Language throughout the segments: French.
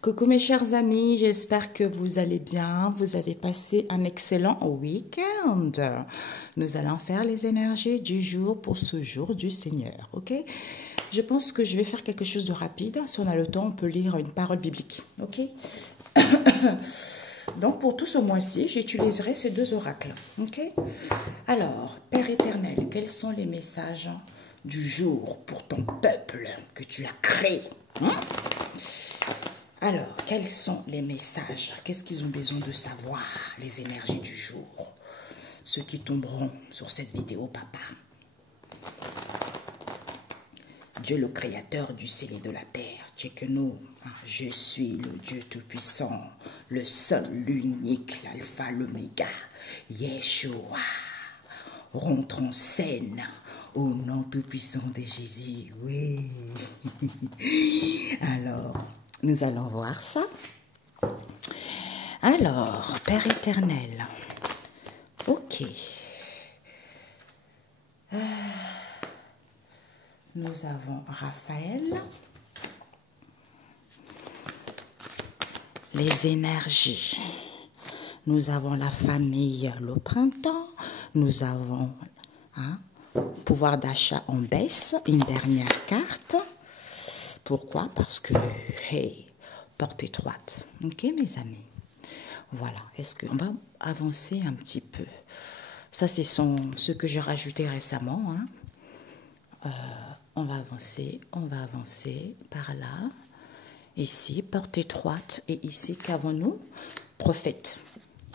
Coucou mes chers amis, j'espère que vous allez bien. Vous avez passé un excellent week-end. Nous allons faire les énergies du jour pour ce jour du Seigneur, ok? Je pense que je vais faire quelque chose de rapide. Si on a le temps, on peut lire une parole biblique, ok? Donc pour tout ce mois-ci, j'utiliserai ces deux oracles, ok? Alors, Père éternel, quels sont les messages du jour pour ton peuple que tu as créé? Alors, quels sont les messages? Qu'est-ce qu'ils ont besoin de savoir, les énergies du jour? Ceux qui tomberont sur cette vidéo, papa. Dieu le créateur du ciel et de la terre, check-nous. Je suis le Dieu tout-puissant, le seul, l'unique, l'alpha, l'oméga, Yeshua. Rentre en scène au nom tout-puissant de Jésus, oui. Alors, nous allons voir ça. Alors, Père éternel, ok. Nous avons Raphaël. Les énergies. Nous avons la famille, le printemps. Nous avons pouvoir d'achat en baisse, une dernière carte. Pourquoi? Parce que, hey, porte étroite. Ok, mes amis? Voilà. Est-ce qu'on va avancer un petit peu? Ça, c'est ce que j'ai rajouté récemment. On va avancer par là. Ici, porte étroite. Et ici, qu'avons-nous? Prophète.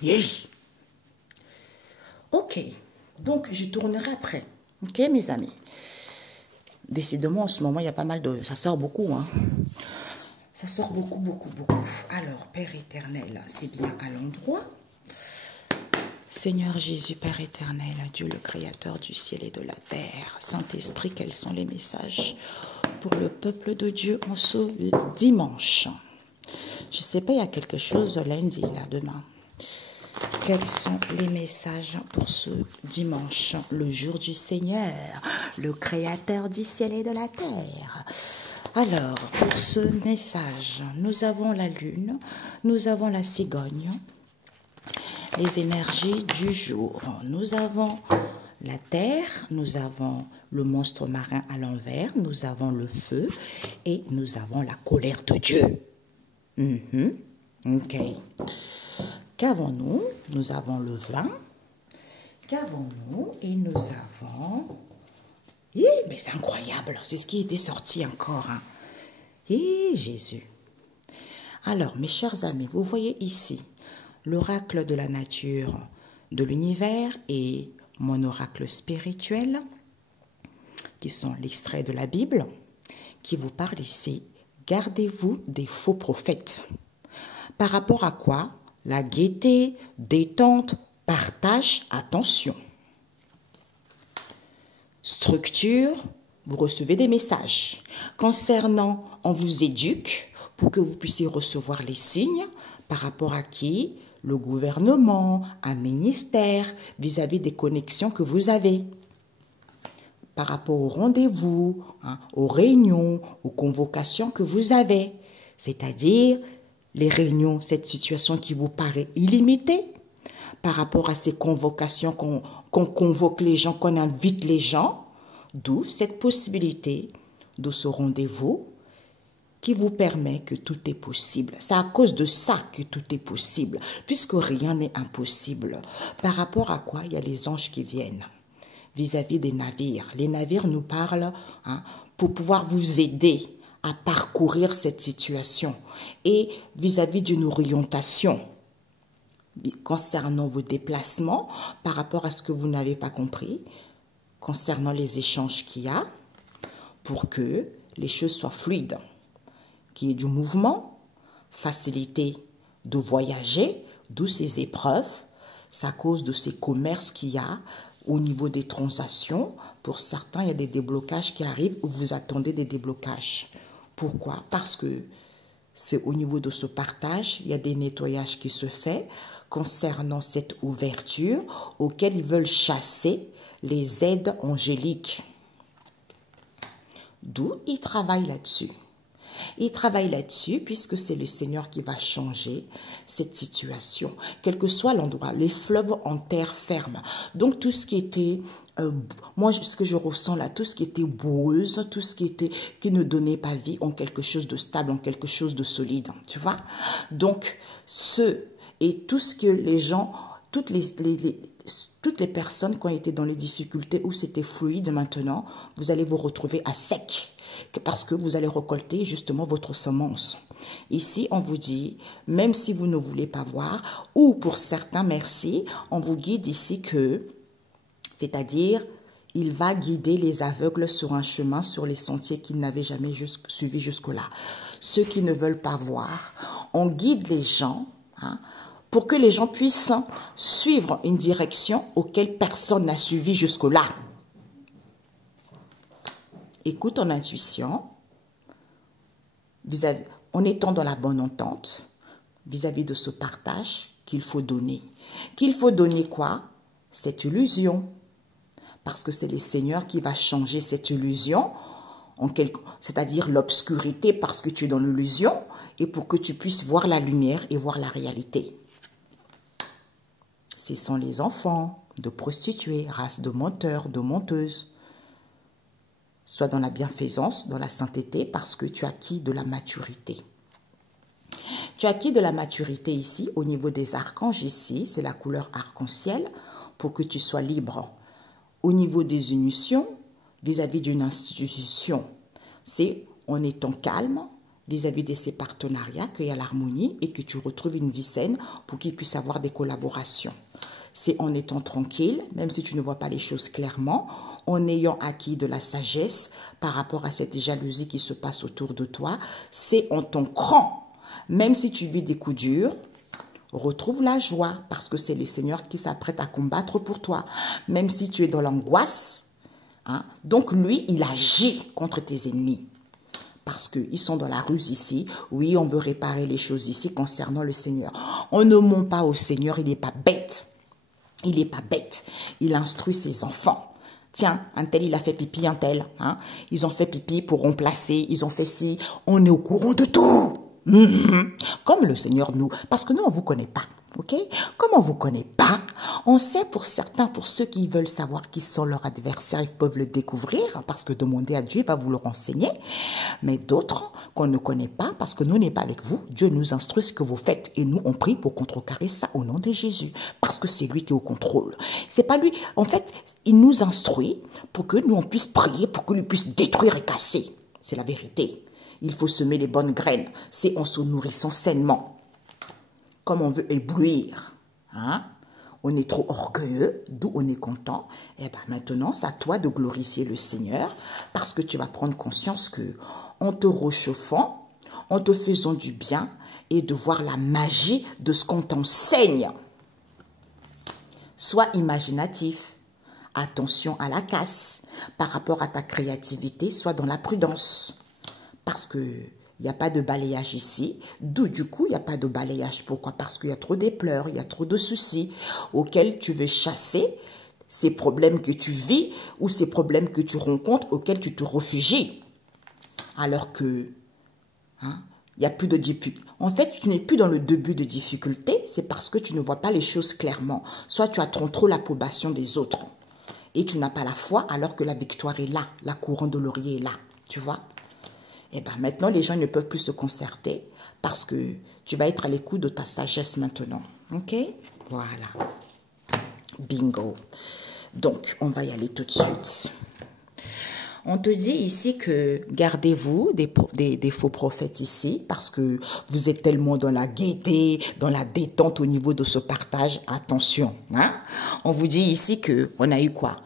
Yeah. Ok. Donc, j'y tournerai après. Ok, mes amis? Décidément, en ce moment, il y a pas mal de... Ça sort beaucoup, Ça sort beaucoup, beaucoup, beaucoup. Alors, Père éternel, c'est bien à l'endroit. Seigneur Jésus, Père éternel, Dieu le créateur du ciel et de la terre, Saint-Esprit, quels sont les messages pour le peuple de Dieu en ce dimanche? Je ne sais pas, il y a quelque chose lundi, là, demain. Quels sont les messages pour ce dimanche, le jour du Seigneur, le créateur du ciel et de la terre? Alors, pour ce message, nous avons la lune, nous avons la cigogne, les énergies du jour. Nous avons la terre, nous avons le monstre marin à l'envers, nous avons le feu et nous avons la colère de Dieu. Ok. Qu'avons-nous? Nous avons le vin. Qu'avons-nous? Et nous avons... mais c'est incroyable, c'est ce qui était sorti encore. Jésus. Alors, mes chers amis, vous voyez ici l'oracle de la nature de l'univers et mon oracle spirituel, qui sont l'extrait de la Bible, qui vous parle ici. Gardez-vous des faux prophètes. Par rapport à quoi? La gaieté, détente, partage, attention. Structure, vous recevez des messages. Concernant, on vous éduque pour que vous puissiez recevoir les signes par rapport à qui? Le gouvernement, un ministère, vis-à-vis des connexions que vous avez. Par rapport aux rendez-vous, aux réunions, aux convocations que vous avez. C'est-à-dire les réunions, cette situation qui vous paraît illimitée. Par rapport à ces convocations qu'on convoque les gens, qu'on invite les gens. D'où cette possibilité de ce rendez-vous qui vous permet que tout est possible. C'est à cause de ça que tout est possible, puisque rien n'est impossible. Par rapport à quoi? Il y a les anges qui viennent vis-à-vis des navires. Les navires nous parlent pour pouvoir vous aider à parcourir cette situation et vis-à-vis d'une orientation concernant vos déplacements par rapport à ce que vous n'avez pas compris, concernant les échanges qu'il y a, pour que les choses soient fluides, qu'il y ait du mouvement, facilité de voyager, d'où ces épreuves. C'est à cause de ces commerces qu'il y a au niveau des transactions. Pour certains, il y a des déblocages qui arrivent ou vous attendez des déblocages. Pourquoi? Parce que c'est au niveau de ce partage, il y a des nettoyages qui se font concernant cette ouverture auquel ils veulent chasser les aides angéliques. D'où ils travaillent là-dessus. Il travaille là-dessus puisque c'est le Seigneur qui va changer cette situation. Quel que soit l'endroit, les fleuves en terre ferme. Donc tout ce qui était, moi ce que je ressens là, tout ce qui était boueuse, tout ce qui ne donnait pas vie en quelque chose de stable, en quelque chose de solide. Tu vois? Donc et tout ce que les gens, toutes les personnes qui ont été dans les difficultés où c'était fluide maintenant, vous allez vous retrouver à sec parce que vous allez récolter justement votre semence. Ici, on vous dit, même si vous ne voulez pas voir, ou pour certains, merci, on vous guide ici que, c'est-à-dire, il va guider les aveugles sur un chemin, sur les sentiers qu'ils n'avaient jamais suivis jusque-là. Ceux qui ne veulent pas voir, on guide les gens, hein, pour que les gens puissent suivre une direction auquel personne n'a suivi jusque-là. Écoute ton intuition, en étant dans la bonne entente, vis-à-vis de ce partage qu'il faut donner. Qu'il faut donner quoi? Cette illusion. Parce que c'est le Seigneur qui va changer cette illusion, c'est-à-dire l'obscurité parce que tu es dans l'illusion, et pour que tu puisses voir la lumière et voir la réalité. Ce sont les enfants de prostituées, race de menteurs, de menteuses. Sois dans la bienfaisance, dans la sainteté, parce que tu as acquis de la maturité. Tu as acquis de la maturité ici, au niveau des archanges ici, c'est la couleur arc-en-ciel, pour que tu sois libre. Au niveau des émotions, vis-à-vis d'une institution, c'est en étant calme, vis-à-vis de ces partenariats, qu'il y a l'harmonie et que tu retrouves une vie saine pour qu'il puisse avoir des collaborations. C'est en étant tranquille, même si tu ne vois pas les choses clairement, en ayant acquis de la sagesse par rapport à cette jalousie qui se passe autour de toi, c'est en t'ancrant, même si tu vis des coups durs, retrouve la joie parce que c'est le Seigneur qui s'apprête à combattre pour toi. Même si tu es dans l'angoisse, hein, donc lui, il agit contre tes ennemis. Parce qu'ils sont dans la ruse ici. Oui, on veut réparer les choses ici concernant le Seigneur. On ne ment pas au Seigneur, il n'est pas bête. Il n'est pas bête. Il instruit ses enfants. Tiens, un tel, il a fait pipi, un tel. Hein? Ils ont fait pipi pour remplacer, ils ont fait ci. On est au courant de tout. Comme le Seigneur nous, parce que nous, on ne vous connaît pas, ok? Comme on ne vous connaît pas, on sait pour certains, pour ceux qui veulent savoir qui sont leurs adversaires, ils peuvent le découvrir, parce que demander à Dieu, il va vous le renseigner. Mais d'autres qu'on ne connaît pas, parce que nous, n'est pas avec vous, Dieu nous instruit ce que vous faites, et nous, on prie pour contrecarrer ça au nom de Jésus, parce que c'est lui qui est au contrôle. C'est pas lui, en fait, il nous instruit pour que nous, on puisse prier, pour que lui puisse détruire et casser. C'est la vérité. Il faut semer les bonnes graines. C'est en se nourrissant sainement. Comme on veut éblouir. Hein? On est trop orgueilleux, d'où on est content. Et bien maintenant, c'est à toi de glorifier le Seigneur parce que tu vas prendre conscience que en te réchauffant, en te faisant du bien et de voir la magie de ce qu'on t'enseigne. Sois imaginatif. Attention à la casse. Par rapport à ta créativité, sois dans la prudence. Parce qu'il n'y a pas de balayage ici. D'où, du coup, il n'y a pas de balayage. Pourquoi? Parce qu'il y a trop de pleurs, il y a trop de soucis auxquels tu veux chasser ces problèmes que tu vis ou ces problèmes que tu rencontres auxquels tu te réfugies. Alors que, hein, il n'y a plus de difficulté. En fait, tu n'es plus dans le début de difficulté, c'est parce que tu ne vois pas les choses clairement. Soit tu attends trop l'approbation des autres et tu n'as pas la foi alors que la victoire est là, la couronne de laurier est là, tu vois? Et bien maintenant, les gens ne peuvent plus se concerter parce que tu vas être à l'écoute de ta sagesse maintenant. Ok? Voilà. Bingo. Donc, on va y aller tout de suite. On te dit ici que gardez-vous des faux prophètes ici parce que vous êtes tellement dans la gaieté, dans la détente au niveau de ce partage. Attention. Hein? On vous dit ici qu'on a eu quoi?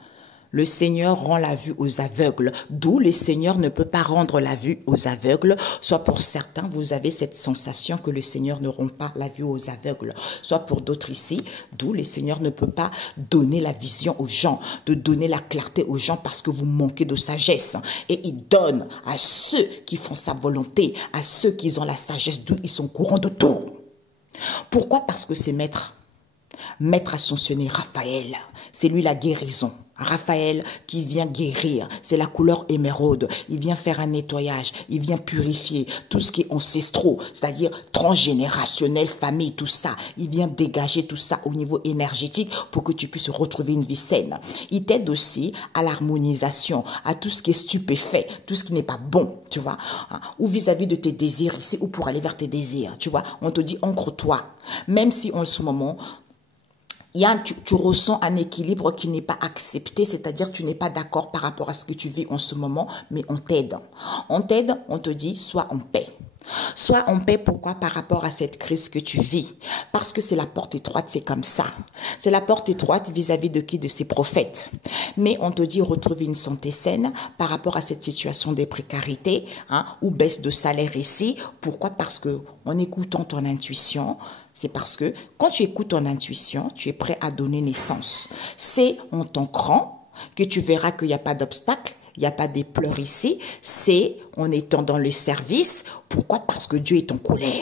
Le Seigneur rend la vue aux aveugles, d'où le Seigneur ne peut pas rendre la vue aux aveugles. Soit pour certains, vous avez cette sensation que le Seigneur ne rend pas la vue aux aveugles. Soit pour d'autres ici, d'où le Seigneur ne peut pas donner la vision aux gens, de donner la clarté aux gens parce que vous manquez de sagesse. Et il donne à ceux qui font sa volonté, à ceux qui ont la sagesse, d'où ils sont courants de tout. Pourquoi? Parce que ces maîtres, Mettre ascensionné Raphaël, c'est lui la guérison. Raphaël qui vient guérir, c'est la couleur émeraude, il vient faire un nettoyage, il vient purifier tout ce qui est ancestraux, c'est-à-dire transgénérationnel, famille, tout ça. Il vient dégager tout ça au niveau énergétique pour que tu puisses retrouver une vie saine. Il t'aide aussi à l'harmonisation, à tout ce qui est stupéfait, tout ce qui n'est pas bon, tu vois, ou vis-à-vis de tes désirs ici, ou pour aller vers tes désirs, tu vois. On te dit, ancre-toi, même si en ce moment, tu ressens un équilibre qui n'est pas accepté, c'est-à-dire tu n'es pas d'accord par rapport à ce que tu vis en ce moment, mais on t'aide. On t'aide, on te dit, sois en paix. Sois en paix, pourquoi? Par rapport à cette crise que tu vis. Parce que c'est la porte étroite, c'est comme ça. C'est la porte étroite vis-à-vis de qui? De ses prophètes. Mais on te dit retrouver une santé saine par rapport à cette situation de précarité, ou baisse de salaire ici. Pourquoi? Parce que en écoutant ton intuition, c'est parce que quand tu écoutes ton intuition, tu es prêt à donner naissance. C'est en t'ancrant que tu verras qu'il n'y a pas d'obstacle, il n'y a pas des pleurs ici. C'est en étant dans le service. Pourquoi? Parce que Dieu est en colère.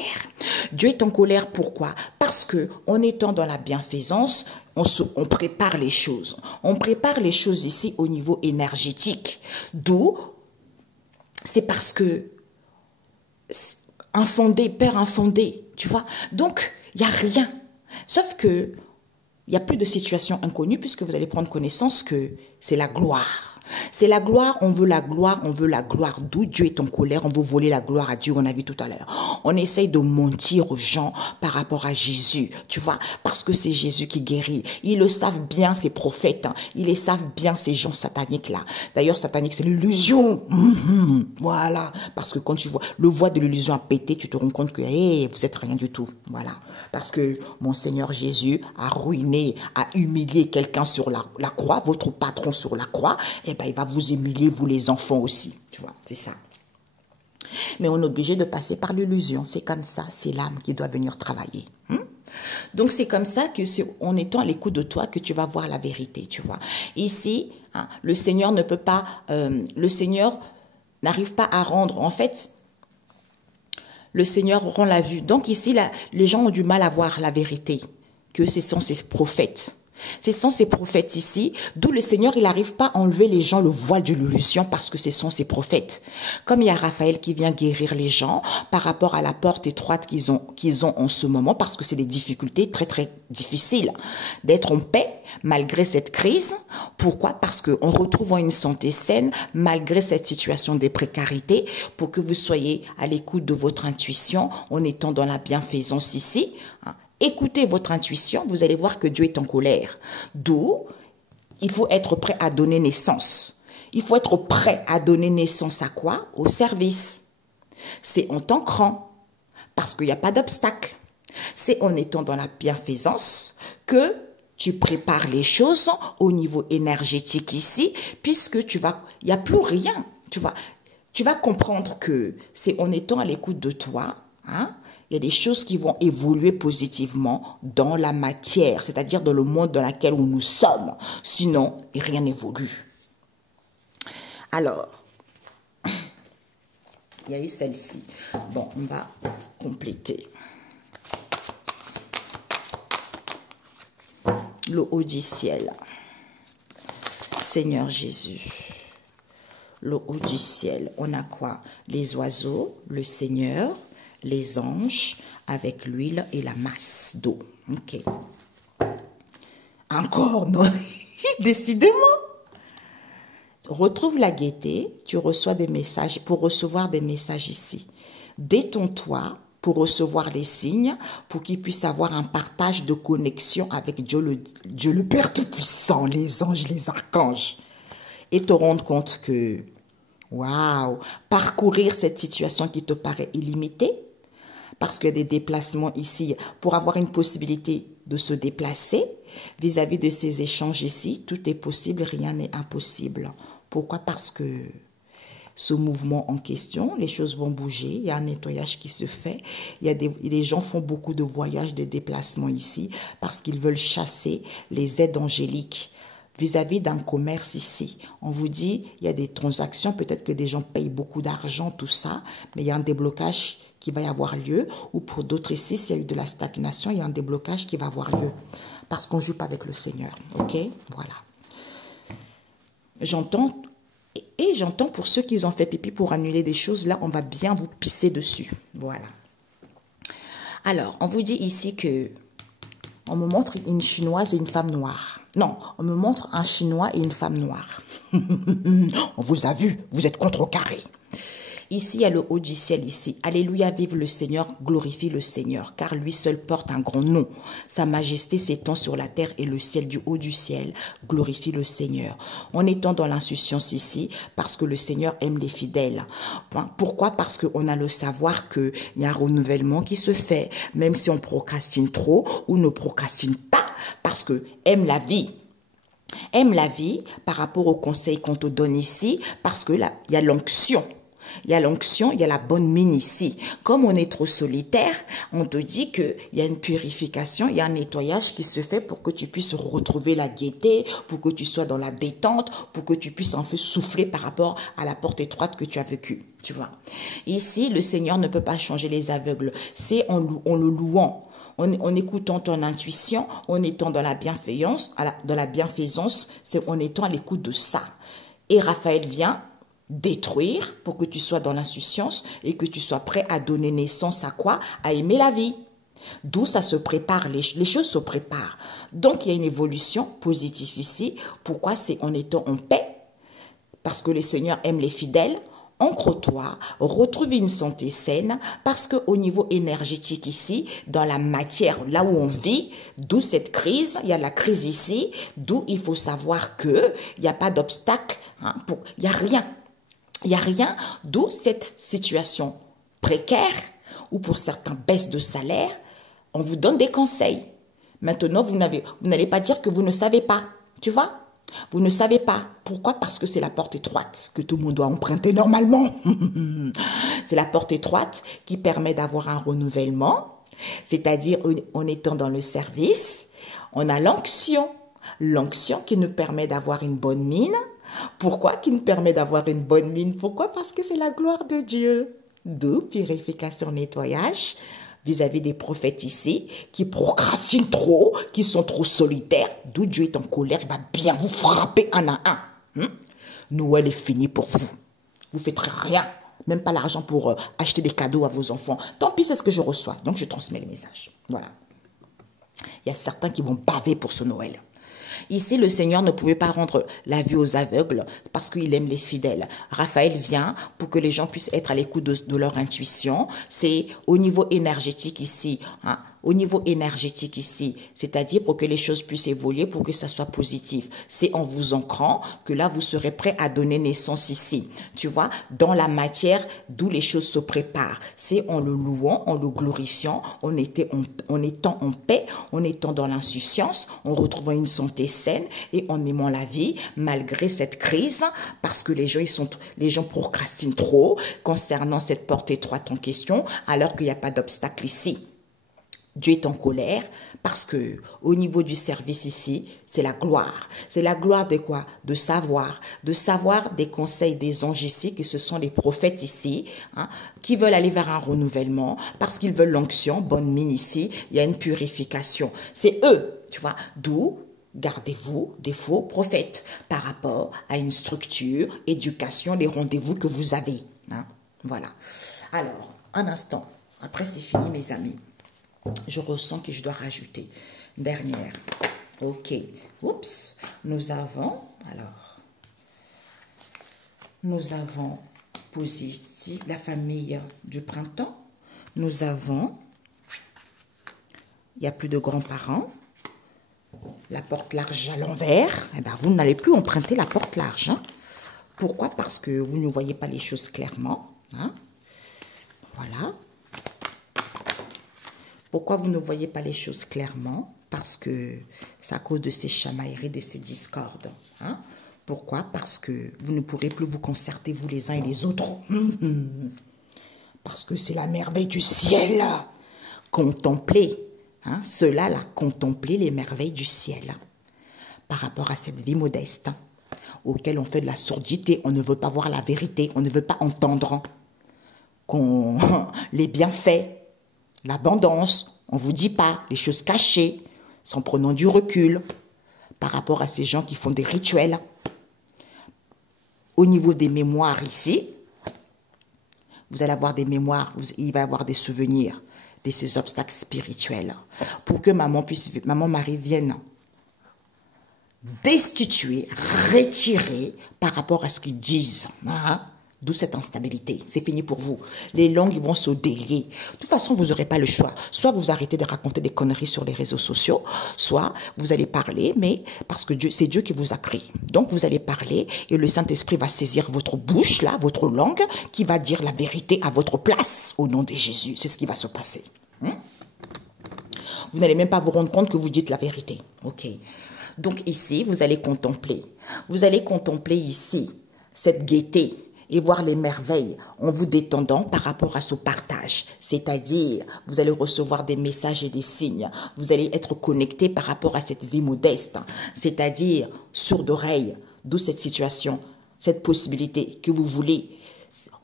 Dieu est en colère, pourquoi? Parce que en étant dans la bienfaisance, on prépare les choses. On prépare les choses ici au niveau énergétique. D'où, c'est parce que infondé, père infondé, tu vois. Donc, il n'y a rien. Sauf que, il n'y a plus de situation inconnue puisque vous allez prendre connaissance que c'est la gloire. C'est la gloire, on veut la gloire, on veut la gloire. D'où Dieu est en colère, on veut voler la gloire à Dieu, on a vu tout à l'heure. On essaye de mentir aux gens par rapport à Jésus, tu vois, parce que c'est Jésus qui guérit. Ils le savent bien, ces prophètes, ils les savent bien, ces gens sataniques-là. D'ailleurs, satanique, c'est l'illusion. Voilà, parce que quand tu vois le voile de l'illusion a pété, tu te rends compte que hey, vous êtes rien du tout. Voilà, parce que mon Seigneur Jésus a ruiné, a humilié quelqu'un sur la croix, votre patron sur la croix, et ben, il va vous humilier, vous les enfants aussi, tu vois, c'est ça. Mais on est obligé de passer par l'illusion, c'est comme ça, c'est l'âme qui doit venir travailler. Donc c'est comme ça que c'est en étant à l'écoute de toi que tu vas voir la vérité, tu vois. Ici, le Seigneur ne peut pas, le Seigneur n'arrive pas à rendre, en fait, le Seigneur rend la vue. Donc ici, les gens ont du mal à voir la vérité, que ce sont ces prophètes. Ce sont ces prophètes ici, d'où le Seigneur, il n'arrive pas à enlever les gens le voile de l'illusion parce que ce sont ces prophètes. Comme il y a Raphaël qui vient guérir les gens par rapport à la porte étroite qu'ils ont en ce moment, parce que c'est des difficultés très très difficiles d'être en paix malgré cette crise. Pourquoi? Parce qu'en retrouvant une santé saine, malgré cette situation de précarité, pour que vous soyez à l'écoute de votre intuition, en étant dans la bienfaisance ici, écoutez votre intuition, vous allez voir que Dieu est en colère. D'où, il faut être prêt à donner naissance. Il faut être prêt à donner naissance à quoi? Au service. C'est en t'ancrant, parce qu'il n'y a pas d'obstacle. C'est en étant dans la bienfaisance que tu prépares les choses au niveau énergétique ici, puisque il n'y a plus rien. Tu vas comprendre que c'est en étant à l'écoute de toi, il y a des choses qui vont évoluer positivement dans la matière, c'est-à-dire dans le monde dans lequel nous sommes. Sinon, rien n'évolue. Alors, il y a eu celle-ci. Bon, on va compléter. Le haut du ciel. Seigneur Jésus. Le haut du ciel. On a quoi? Les oiseaux, le Seigneur, les anges avec l'huile et la masse d'eau. Ok. Encore, non? Décidément. Retrouve la gaieté, tu reçois des messages, pour recevoir des messages ici. Détends-toi pour recevoir les signes, pour qu'il puisse avoir un partage de connexion avec Dieu le Père Tout-Puissant, les anges, les archanges. Et te rendre compte que, waouh, parcourir cette situation qui te paraît illimitée, parce qu'il y a des déplacements ici, pour avoir une possibilité de se déplacer, vis-à-vis de ces échanges ici, tout est possible, rien n'est impossible. Pourquoi? Parce que ce mouvement en question, les choses vont bouger, il y a un nettoyage qui se fait, les gens font beaucoup de voyages, de déplacements ici, parce qu'ils veulent chasser les aides angéliques. Vis-à-vis d'un commerce ici, on vous dit, il y a des transactions, peut-être que des gens payent beaucoup d'argent, tout ça, mais il y a un déblocage qui va y avoir lieu, ou pour d'autres ici, s'il y a eu de la stagnation, il y a un déblocage qui va avoir lieu. parce qu'on ne joue pas avec le Seigneur. Ok? Voilà. J'entends, et j'entends pour ceux qui ont fait pipi pour annuler des choses, là, on va bien vous pisser dessus. Voilà. Alors, on vous dit ici que on me montre une Chinoise et une femme noire. Non, on me montre un Chinois et une femme noire. On vous a vu, vous êtes contrecarré. Ici, il y a le haut du ciel ici. Alléluia, vive le Seigneur, glorifie le Seigneur, car lui seul porte un grand nom. Sa majesté s'étend sur la terre et le ciel du haut du ciel. Glorifie le Seigneur. On étant dans l'insouciance ici, parce que le Seigneur aime les fidèles. Pourquoi? Parce qu'on a le savoir qu'il y a un renouvellement qui se fait, même si on procrastine trop ou ne procrastine pas, parce que aime la vie. Aime la vie par rapport au conseil qu'on te donne ici, parce que là, il y a l'onction. Il y a l'onction, il y a la bonne mine ici. Comme on est trop solitaire, on te dit qu'il y a une purification, il y a un nettoyage qui se fait pour que tu puisses retrouver la gaieté, pour que tu sois dans la détente, pour que tu puisses en fait souffler par rapport à la porte étroite que tu as vécue. Tu vois. Ici, le Seigneur ne peut pas changer les aveugles. C'est en le louant. En écoutant ton intuition, en étant dans la bienfaisance, c'est en étant à l'écoute de ça. Et Raphaël vient détruire pour que tu sois dans l'insouciance et que tu sois prêt à donner naissance à quoi? À aimer la vie. D'où ça se prépare, les choses se préparent. Donc il y a une évolution positive ici. Pourquoi? C'est en étant en paix, parce que le Seigneur aime les fidèles. Ancre-toi, retrouve une santé saine, parce qu'au niveau énergétique ici, dans la matière, là où on vit, d'où cette crise, il y a la crise ici, d'où il faut savoir qu'il n'y a pas d'obstacle, hein, il n'y a rien. Il n'y a rien, d'où cette situation précaire, ou pour certains baisse de salaire, on vous donne des conseils. Maintenant, vous n'allez pas dire que vous ne savez pas, tu vois? Vous ne savez pas. Pourquoi? Parce que c'est la porte étroite que tout le monde doit emprunter normalement. C'est la porte étroite qui permet d'avoir un renouvellement, c'est-à-dire en étant dans le service, on a l'onction. L'onction qui nous permet d'avoir une bonne mine. Pourquoi qui nous permet d'avoir une bonne mine? Pourquoi? Parce que c'est la gloire de Dieu. D'où purification, nettoyage vis-à-vis des prophètes ici qui procrastinent trop, qui sont trop solitaires. D'où Dieu est en colère, il va bien vous frapper un à un. Noël est fini pour vous. Vous ne faites rien, même pas l'argent pour acheter des cadeaux à vos enfants. Tant pis, c'est ce que je reçois. Donc je transmets le message. Voilà. Il y a certains qui vont baver pour ce Noël. Ici, le Seigneur ne pouvait pas rendre la vue aux aveugles parce qu'il aime les fidèles. Raphaël vient pour que les gens puissent être à l'écoute de leur intuition. C'est au niveau énergétique ici, hein, au niveau énergétique ici, c'est-à-dire pour que les choses puissent évoluer, pour que ça soit positif. C'est en vous ancrant que là, vous serez prêt à donner naissance ici. Tu vois, dans la matière d'où les choses se préparent. C'est en le louant, en le glorifiant, en étant en paix, en étant dans l'insouciance, en retrouvant une santé saine et en aimant la vie malgré cette crise, parce que les gens procrastinent trop concernant cette porte étroite en question, alors qu'il n'y a pas d'obstacle ici. Dieu est en colère parce que au niveau du service ici, c'est la gloire. C'est la gloire de quoi? De savoir des conseils des anges ici, que ce sont les prophètes ici, hein, qui veulent aller vers un renouvellement parce qu'ils veulent l'onction, bonne mine ici, il y a une purification. C'est eux, tu vois, d'où gardez-vous des faux prophètes par rapport à une structure, éducation, les rendez-vous que vous avez. Hein, voilà. Alors, un instant, après c'est fini mes amis. Je ressens que je dois rajouter une dernière. Ok. Oups. Nous avons positif, la famille du printemps. Nous avons, il n'y a plus de grands-parents. La porte large à l'envers. Eh ben, vous n'allez plus emprunter la porte large. Hein. Pourquoi? Parce que vous ne voyez pas les choses clairement. Hein. Voilà. Pourquoi vous ne voyez pas les choses clairement? Parce que c'est à cause de ces chamailleries, de ces discordes. Hein? Pourquoi? Parce que vous ne pourrez plus vous concerter, vous les uns et les autres. Parce que c'est la merveille du ciel. Contempler. Hein? Cela, là, contempler les merveilles du ciel. Par rapport à cette vie modeste, auquel on fait de la surdité, on ne veut pas voir la vérité, on ne veut pas entendre les bienfaits. L'abondance, on ne vous dit pas, les choses cachées, en prenant du recul par rapport à ces gens qui font des rituels. Au niveau des mémoires ici, vous allez avoir des mémoires, il va y avoir des souvenirs de ces obstacles spirituels pour que maman Marie vienne destituer, retirer par rapport à ce qu'ils disent. Hein? D'où cette instabilité. C'est fini pour vous. Les langues ils vont se délier. De toute façon, vous n'aurez pas le choix. Soit vous arrêtez de raconter des conneries sur les réseaux sociaux, soit vous allez parler, mais parce que c'est Dieu qui vous a créé. Donc vous allez parler et le Saint-Esprit va saisir votre bouche, là, votre langue, qui va dire la vérité à votre place au nom de Jésus. C'est ce qui va se passer. Vous n'allez même pas vous rendre compte que vous dites la vérité. Ok. Donc ici, vous allez contempler. Vous allez contempler ici cette gaieté et voir les merveilles en vous détendant par rapport à ce partage. C'est-à-dire, vous allez recevoir des messages et des signes. Vous allez être connecté par rapport à cette vie modeste. C'est-à-dire, sourd d'oreille, d'où cette situation, cette possibilité que vous voulez.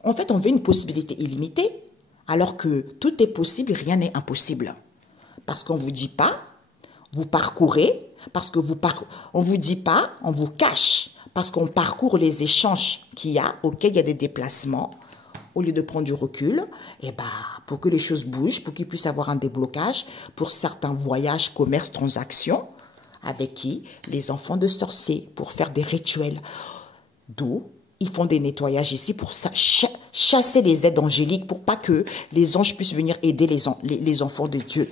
En fait, on veut une possibilité illimitée, alors que tout est possible et rien n'est impossible. Parce qu'on ne vous dit pas, vous parcourez, parce que on ne vous dit pas, on vous cache. Parce qu'on parcourt les échanges qu'il y a, auxquels il y a des déplacements, au lieu de prendre du recul, et pour que les choses bougent, pour qu'il puisse avoir un déblocage, pour certains voyages, commerces, transactions, avec qui? Les enfants de sorciers, pour faire des rituels. D'où ils font des nettoyages ici pour chasser les aides angéliques, pour pas que les anges puissent venir aider les enfants de Dieu.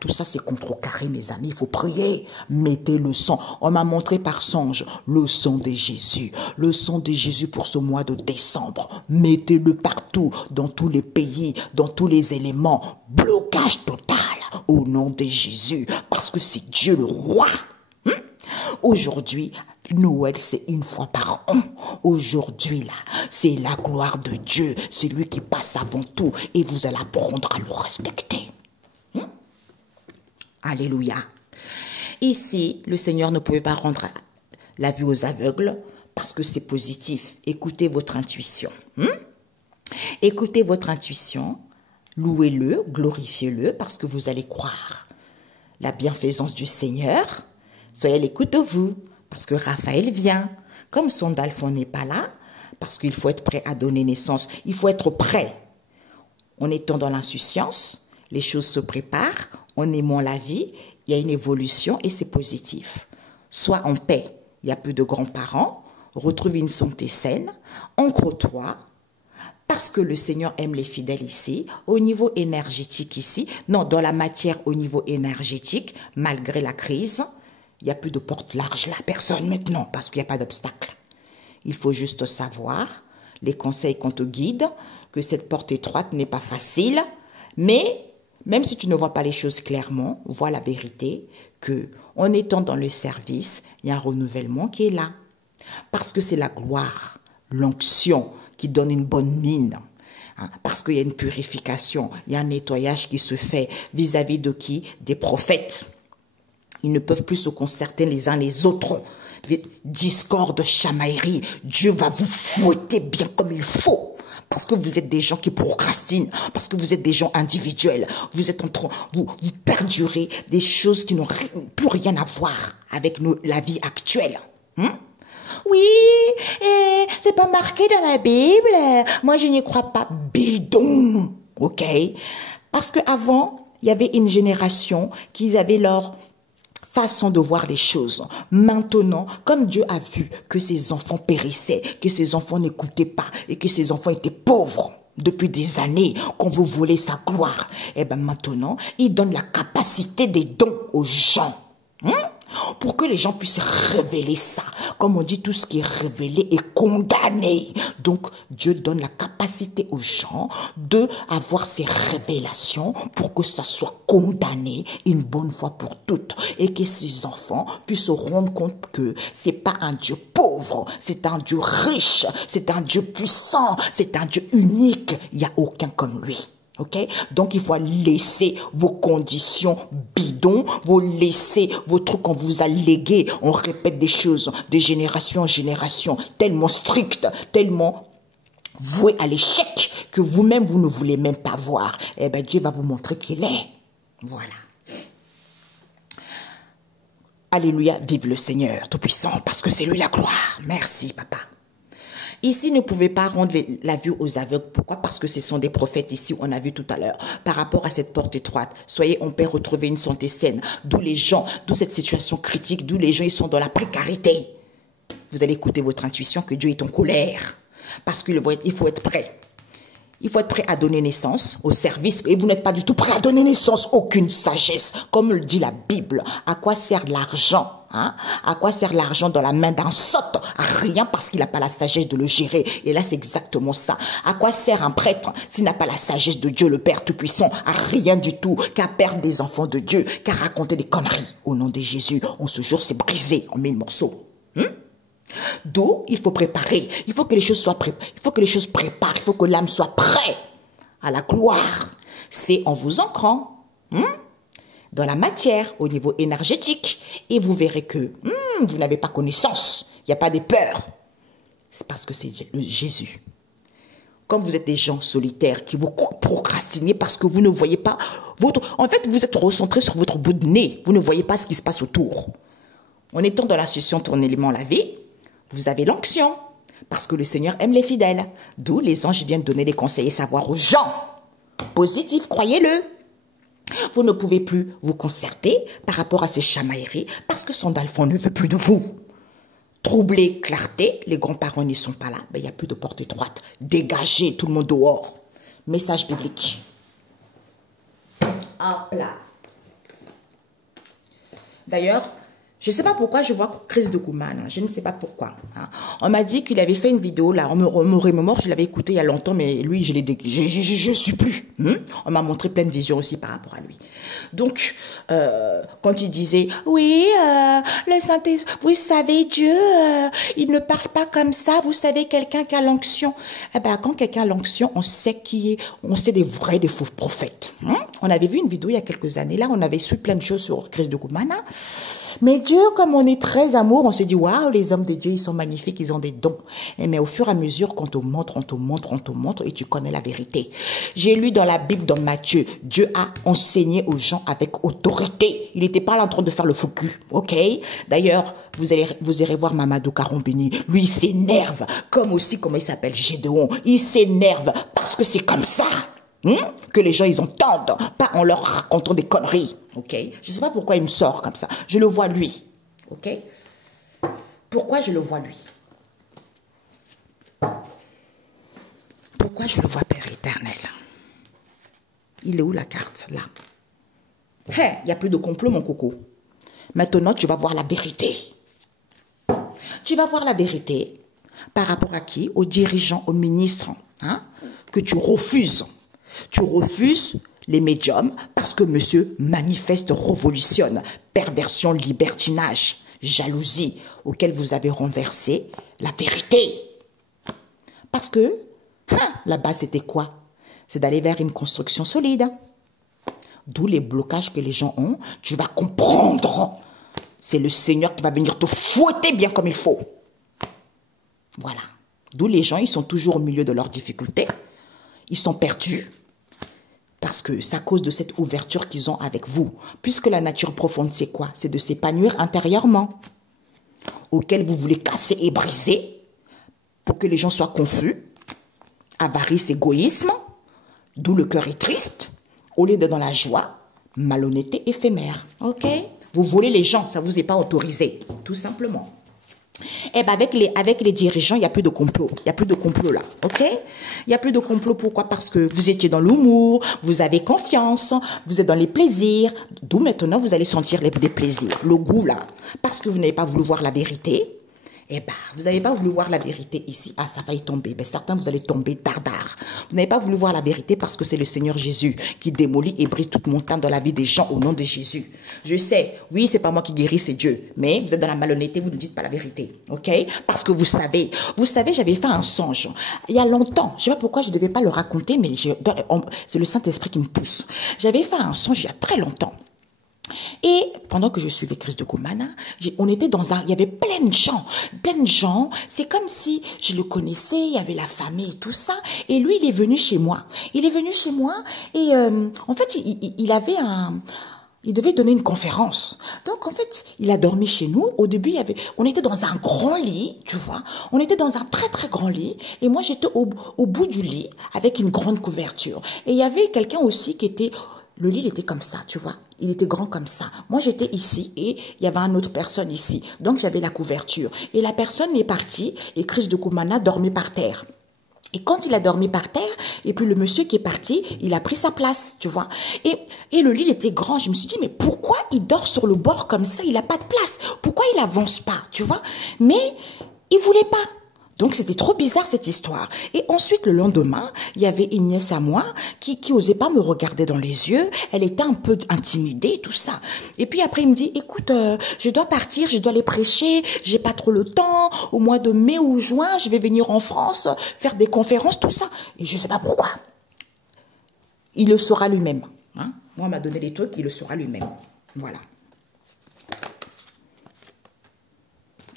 Tout ça, c'est contrecarré, mes amis. Il faut prier. Mettez le sang. On m'a montré par songe le sang de Jésus. Le sang de Jésus pour ce mois de décembre. Mettez-le partout, dans tous les pays, dans tous les éléments. Blocage total au nom de Jésus. Parce que c'est Dieu le roi. Aujourd'hui, Noël, c'est une fois par an. Aujourd'hui, là, c'est la gloire de Dieu. C'est lui qui passe avant tout et vous allez apprendre à le respecter. Alléluia. Ici, le Seigneur ne pouvait pas rendre la vue aux aveugles parce que c'est positif. Écoutez votre intuition. Écoutez votre intuition. Louez-le, glorifiez-le parce que vous allez croire la bienfaisance du Seigneur. Soyez à l'écoute de vous, parce que Raphaël vient. Comme son Dalphon n'est pas là, parce qu'il faut être prêt à donner naissance, il faut être prêt. En étant dans l'insouciance, les choses se préparent, en aimant la vie, il y a une évolution et c'est positif. Sois en paix, il n'y a plus de grands-parents, retrouve une santé saine, ancre-toi, parce que le Seigneur aime les fidèles ici, au niveau énergétique ici, non, dans la matière au niveau énergétique, malgré la crise, il n'y a plus de porte large là, personne maintenant, parce qu'il n'y a pas d'obstacle. Il faut juste savoir, les conseils qu'on te guide, que cette porte étroite n'est pas facile, mais même si tu ne vois pas les choses clairement, vois la vérité, que en étant dans le service, il y a un renouvellement qui est là. Parce que c'est la gloire, l'onction qui donne une bonne mine. Parce qu'il y a une purification, il y a un nettoyage qui se fait vis-à-vis de qui? Des prophètes. Ils ne peuvent plus se concerter les uns les autres. Discorde, chamaillerie. Dieu va vous fouetter bien comme il faut. Parce que vous êtes des gens qui procrastinent. Parce que vous êtes des gens individuels. Vous êtes en train, vous perdurez des choses qui n'ont plus rien à voir avec la vie actuelle. Oui, c'est pas marqué dans la Bible. Moi, je n'y crois pas. Bidon. Ok? Parce qu'avant, il y avait une génération qui avait leur façon de voir les choses. Maintenant, comme Dieu a vu que ses enfants périssaient, que ses enfants n'écoutaient pas et que ses enfants étaient pauvres depuis des années, qu'on veut voler sa gloire, maintenant, il donne la capacité des dons aux gens. Pour que les gens puissent révéler ça. Comme on dit, tout ce qui est révélé est condamné. Donc, Dieu donne la capacité aux gens d'avoir ces révélations pour que ça soit condamné une bonne fois pour toutes. Et que ces enfants puissent se rendre compte que c'est pas un Dieu pauvre, c'est un Dieu riche, c'est un Dieu puissant, c'est un Dieu unique. Il n'y a aucun comme lui. Okay? Donc, il faut laisser vos conditions bidons, vous laissez vos trucs qu'on vous a légués. On répète des choses de génération en génération, tellement strictes, tellement vouées à l'échec que vous-même, vous ne voulez même pas voir. Dieu va vous montrer qu'il est. Voilà. Alléluia, vive le Seigneur Tout-Puissant, parce que c'est lui la gloire. Merci, papa. Ici, ne pouvez pas rendre la vue aux aveugles. Pourquoi? Parce que ce sont des prophètes ici, on a vu tout à l'heure. Par rapport à cette porte étroite, soyez, on peut retrouver une santé saine. D'où les gens, d'où cette situation critique, d'où les gens, ils sont dans la précarité. Vous allez écouter votre intuition que Dieu est en colère. Parce qu'il faut être prêt. Il faut être prêt à donner naissance au service. Et vous n'êtes pas du tout prêt à donner naissance. Aucune sagesse. Comme le dit la Bible. À quoi sert l'argent? Hein? À quoi sert l'argent dans la main d'un sot? À rien, parce qu'il n'a pas la sagesse de le gérer. Et là, c'est exactement ça. À quoi sert un prêtre s'il n'a pas la sagesse de Dieu, le Père Tout-Puissant? À rien du tout. Qu'à perdre des enfants de Dieu. Qu'à raconter des conneries. Au nom de Jésus, on se jure, c'est brisé en mille morceaux. D'où il faut préparer, il faut que les choses soient préparées, il faut que les choses préparent, il faut que l'âme soit prête à la gloire. C'est en vous ancrant dans la matière, au niveau énergétique, et vous verrez que vous n'avez pas connaissance, il n'y a pas de peur. C'est parce que c'est Jésus. Comme vous êtes des gens solitaires qui vous procrastinez parce que vous ne voyez pas en fait, vous êtes recentré sur votre bout de nez, vous ne voyez pas ce qui se passe autour. En étant dans la situation ton élément la vie, vous avez l'onction, parce que le Seigneur aime les fidèles. D'où les anges viennent donner des conseils et savoir aux gens. Positifs, croyez-le. Vous ne pouvez plus vous concerter par rapport à ces chamailleries, parce que son dalphon ne veut plus de vous. Troublé, clarté, les grands-parents n'y sont pas là. Ben, il n'y a plus de porte étroite. Dégagez, tout le monde dehors. Message biblique. Hop là. D'ailleurs, je ne sais pas pourquoi je vois Chris de Kouman, je ne sais pas pourquoi. On m'a dit qu'il avait fait une vidéo, là, on me remémore, je l'avais écouté il y a longtemps, mais lui, je ne suis plus. On m'a montré plein de visions aussi par rapport à lui. Donc, quand il disait, oui, le Saint-Esprit, vous savez, Dieu, il ne parle pas comme ça, vous savez, quelqu'un qui a l'onction. Eh ben, quand quelqu'un a l'onction, on sait qui est, on sait des vrais, des faux prophètes. On avait vu une vidéo il y a quelques années, là, on avait su plein de choses sur Chris de Kouman. Mais Dieu, comme on est très amour, on s'est dit, waouh, les hommes de Dieu, ils sont magnifiques, ils ont des dons. Mais au fur et à mesure, quand on te montre, on te montre, on te montre, et tu connais la vérité. J'ai lu dans la Bible, dans Matthieu, Dieu a enseigné aux gens avec autorité. Il n'était pas là en train de faire le faux cul, ok? D'ailleurs, vous irez voir Mamadou Karombini. Lui, il s'énerve, comme aussi, comment il s'appelle, Gédéon. Il s'énerve parce que c'est comme ça. Que les gens, ils entendent, pas en leur racontant des conneries, ok? Je ne sais pas pourquoi il me sort comme ça. Je le vois lui, ok? Pourquoi je le vois lui? Pourquoi je le vois, Père éternel? Il est où la carte, là? Il n'y a plus de complot, mon coco. Maintenant, tu vas voir la vérité. Tu vas voir la vérité par rapport à qui? Aux dirigeants, aux ministres, que tu refuses. Tu refuses les médiums parce que monsieur manifeste, révolutionne, perversion, libertinage, jalousie, auquel vous avez renversé la vérité. Parce que, la base c'était quoi? C'est d'aller vers une construction solide. D'où les blocages que les gens ont. Tu vas comprendre. C'est le Seigneur qui va venir te fouetter bien comme il faut. Voilà. D'où les gens, ils sont toujours au milieu de leurs difficultés. Ils sont perdus. Parce que c'est à cause de cette ouverture qu'ils ont avec vous. Puisque la nature profonde, c'est quoi? C'est de s'épanouir intérieurement. Auquel vous voulez casser et briser. Pour que les gens soient confus. Avarice, égoïsme. D'où le cœur est triste. Au lieu d'être dans la joie, malhonnêteté éphémère. Ok? Vous volez les gens, ça ne vous est pas autorisé. Tout simplement. Eh ben avec les dirigeants, il n'y a plus de complot. Il n'y a plus de complot là, ok? Il n'y a plus de complot, pourquoi? Parce que vous étiez dans l'humour, vous avez confiance, vous êtes dans les plaisirs. D'où maintenant, vous allez sentir des plaisirs, le goût là. Parce que vous n'avez pas voulu voir la vérité. Eh ben, vous n'avez pas voulu voir la vérité ici. Ah, ça va y tomber. Ben, certains, vous allez tomber dardard. Vous n'avez pas voulu voir la vérité parce que c'est le Seigneur Jésus qui démolit et brise toute montagne dans la vie des gens au nom de Jésus. Je sais, oui, c'est pas moi qui guéris, c'est Dieu. Mais vous êtes dans la malhonnêteté, vous ne dites pas la vérité. Ok? Parce que vous savez, j'avais fait un songe. Il y a longtemps. Je ne sais pas pourquoi je ne devais pas le raconter, mais c'est le Saint-Esprit qui me pousse. J'avais fait un songe il y a très longtemps. Et pendant que je suivais Chris de Kouman, on était il y avait plein de gens, c'est comme si je le connaissais, il y avait la famille et tout ça, et lui il est venu chez moi, et en fait il avait Il devait donner une conférence. Donc, en fait, il a dormi chez nous. Au début, on était dans un grand lit, tu vois. On était dans un très, très grand lit. Et moi, j'étais au bout du lit avec une grande couverture. Et il y avait quelqu'un aussi qui était... Le lit, il était comme ça, tu vois. Il était grand comme ça. Moi, j'étais ici et il y avait une autre personne ici. Donc, j'avais la couverture. Et la personne est partie et Chris de Koumana dormait par terre. Et quand il a dormi par terre, et puis le monsieur qui est parti, il a pris sa place, tu vois. Et le lit il était grand. Je me suis dit, mais pourquoi il dort sur le bord comme ça? Il n'a pas de place. Pourquoi il avance pas, tu vois? Mais il voulait pas. Donc, c'était trop bizarre, cette histoire. Et ensuite, le lendemain, il y avait une nièce à moi qui osait pas me regarder dans les yeux. Elle était un peu intimidée, tout ça. Et puis après, il me dit, écoute, je dois partir, je dois aller prêcher, j'ai pas trop le temps. Au mois de mai ou juin, je vais venir en France, faire des conférences, tout ça. Et je sais pas pourquoi. Il le saura lui-même. Hein? Moi, on m'a donné des trucs, il le saura lui-même. Voilà.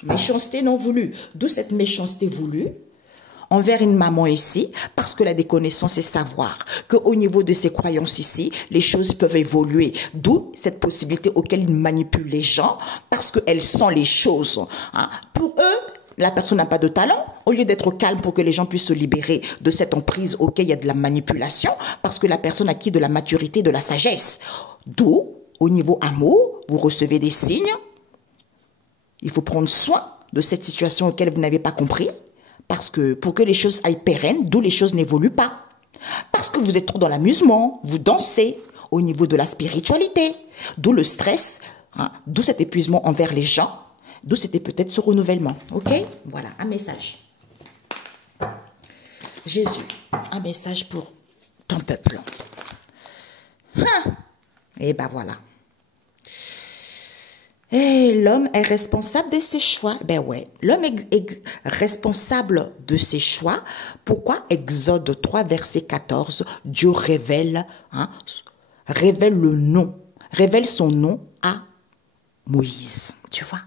Méchanceté non voulue. D'où cette méchanceté voulue envers une maman ici, parce que la déconnaissance, c'est savoir qu'au niveau de ses croyances ici, les choses peuvent évoluer. D'où cette possibilité auquel ils manipulent les gens, parce qu'elle sent les choses. Hein. Pour eux, la personne n'a pas de talent. Au lieu d'être calme pour que les gens puissent se libérer de cette emprise auquel il y a de la manipulation, parce que la personne a acquis de la maturité, de la sagesse. D'où, au niveau amour, vous recevez des signes. Il faut prendre soin de cette situation auquel vous n'avez pas compris, parce que pour que les choses aillent pérennes, d'où les choses n'évoluent pas. Parce que vous êtes trop dans l'amusement, vous dansez au niveau de la spiritualité, d'où le stress, hein, d'où cet épuisement envers les gens, d'où c'était peut-être ce renouvellement. Ok? Voilà, un message. Jésus, un message pour ton peuple. Et ben voilà. Et l'homme est responsable de ses choix. Ben ouais, l'homme est responsable de ses choix. Pourquoi? Exode 3, verset 14, Dieu révèle, révèle le nom, révèle son nom à Moïse. Tu vois?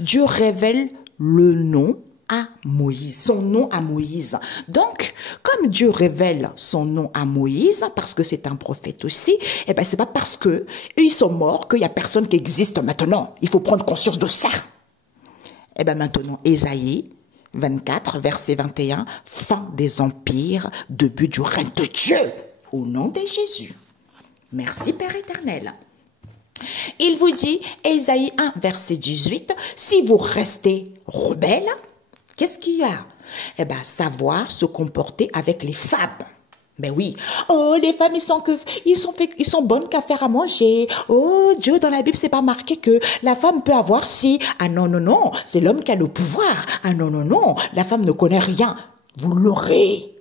Dieu révèle le nom à Moïse, son nom à Moïse. Donc, comme Dieu révèle son nom à Moïse, parce que c'est un prophète aussi, eh ben c'est pas parce que ils sont morts qu'il y a personne qui existe maintenant. Il faut prendre conscience de ça. Eh ben maintenant, Ésaïe 24, verset 21, fin des empires, début du règne de Dieu, au nom de Jésus. Merci Père éternel. Il vous dit, Ésaïe 1, verset 18, si vous restez rebelles, qu'est-ce qu'il y a? Eh bien, savoir se comporter avec les femmes. Ben oui. Oh, les femmes, ils sont bonnes qu'à faire à manger. Oh, Dieu, dans la Bible, c'est pas marqué que la femme peut avoir si. Ah non, non, non, c'est l'homme qui a le pouvoir. Ah non, non, non, la femme ne connaît rien. Vous l'aurez.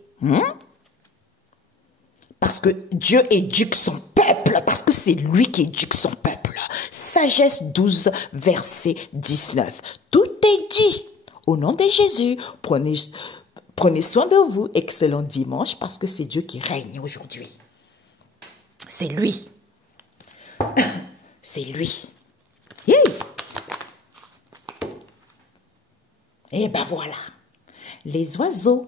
Parce que Dieu éduque son peuple, parce que c'est lui qui éduque son peuple. Sagesse 12, verset 19. Tout est dit. Au nom de Jésus, prenez soin de vous. Excellent dimanche, parce que c'est Dieu qui règne aujourd'hui. C'est lui. C'est lui. Et ben voilà. Les oiseaux.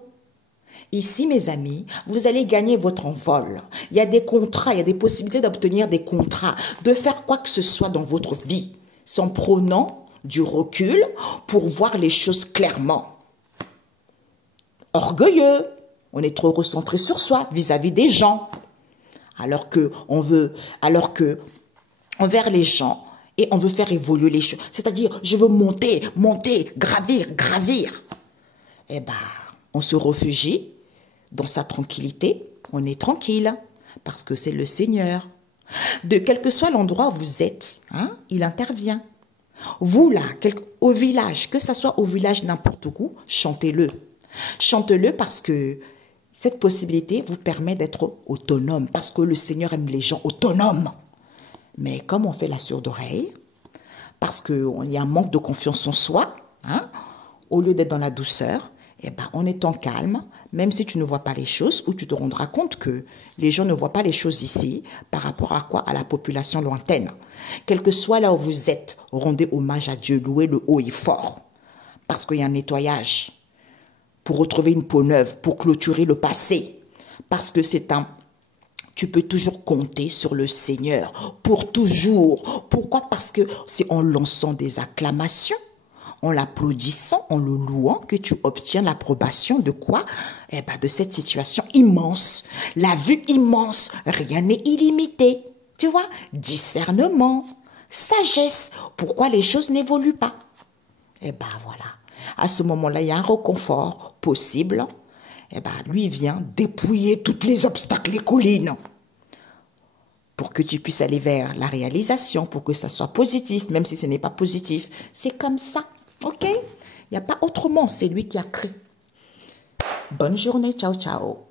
Ici, mes amis, vous allez gagner votre envol. Il y a des contrats, il y a des possibilités d'obtenir des contrats, de faire quoi que ce soit dans votre vie, sans prenant du recul pour voir les choses clairement. Orgueilleux, on est trop recentré sur soi vis-à-vis des gens, alors que envers les gens, et on veut faire évoluer les choses. C'est-à-dire, je veux monter, gravir. Eh ben, on se réfugie dans sa tranquillité, on est tranquille, parce que c'est le Seigneur. De quel que soit l'endroit où vous êtes, il intervient. Vous là, au village, que ce soit au village n'importe où, chantez-le. Chantez-le parce que cette possibilité vous permet d'être autonome, parce que le Seigneur aime les gens autonomes. Mais comme on fait la sourde oreille, parce qu'il y a un manque de confiance en soi, au lieu d'être dans la douceur, eh ben, en étant calme, même si tu ne vois pas les choses, ou tu te rendras compte que les gens ne voient pas les choses ici, par rapport à quoi? À la population lointaine. Quel que soit là où vous êtes, rendez hommage à Dieu, louez le haut et fort, parce qu'il y a un nettoyage, pour retrouver une peau neuve, pour clôturer le passé, parce que c'est un tu peux toujours compter sur le Seigneur, pour toujours. Pourquoi? Parce que c'est en lançant des acclamations, en l'applaudissant, en le louant, que tu obtiens l'approbation de quoi? Eh ben, de cette situation immense, la vue immense, rien n'est illimité. Tu vois? Discernement, sagesse, pourquoi les choses n'évoluent pas? Eh ben voilà, à ce moment-là, il y a un réconfort possible. Eh ben, lui vient dépouiller tous les obstacles, les collines, pour que tu puisses aller vers la réalisation, pour que ça soit positif, même si ce n'est pas positif. C'est comme ça, ok? Il n'y a pas autrement, c'est lui qui a créé. Bonne journée, ciao, ciao.